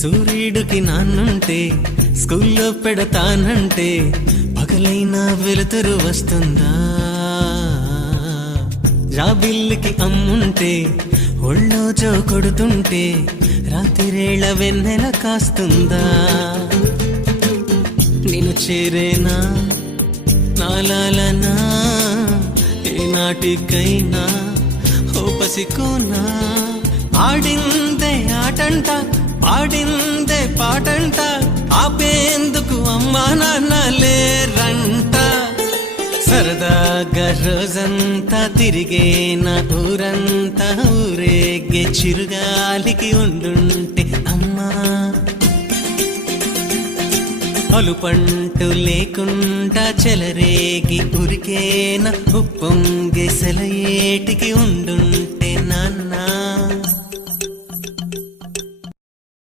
సూర్యుడికి నాన్నుంటే స్కూల్లో పెడతానంటే పగలైనా వెలుతురు వస్తుందా? జాబిల్లికి అమ్ముంటే ఒళ్ళో జో కొడుతుంటే రాత్రిరేళ వెన్నెల కాస్తుందా? నేను చేరేనా నాలాలనా ఏనాటికైనా ఓ పసికోనా? ఆడిందే ఆటంట పాడిందే పాటంట ఆపేందుకు అమ్మా నాన్న లేరంట. సరదాగా రోజంతా తిరిగే నా ఊరంతా ఊరేగే చిరుగాలికి ఉండుంటే అమ్మా. అలుపంటు లేకుండా చెలరేగి ఉరికేన ఉప్పొంగే సెలయేటికి ఉండుంటే నాన్న.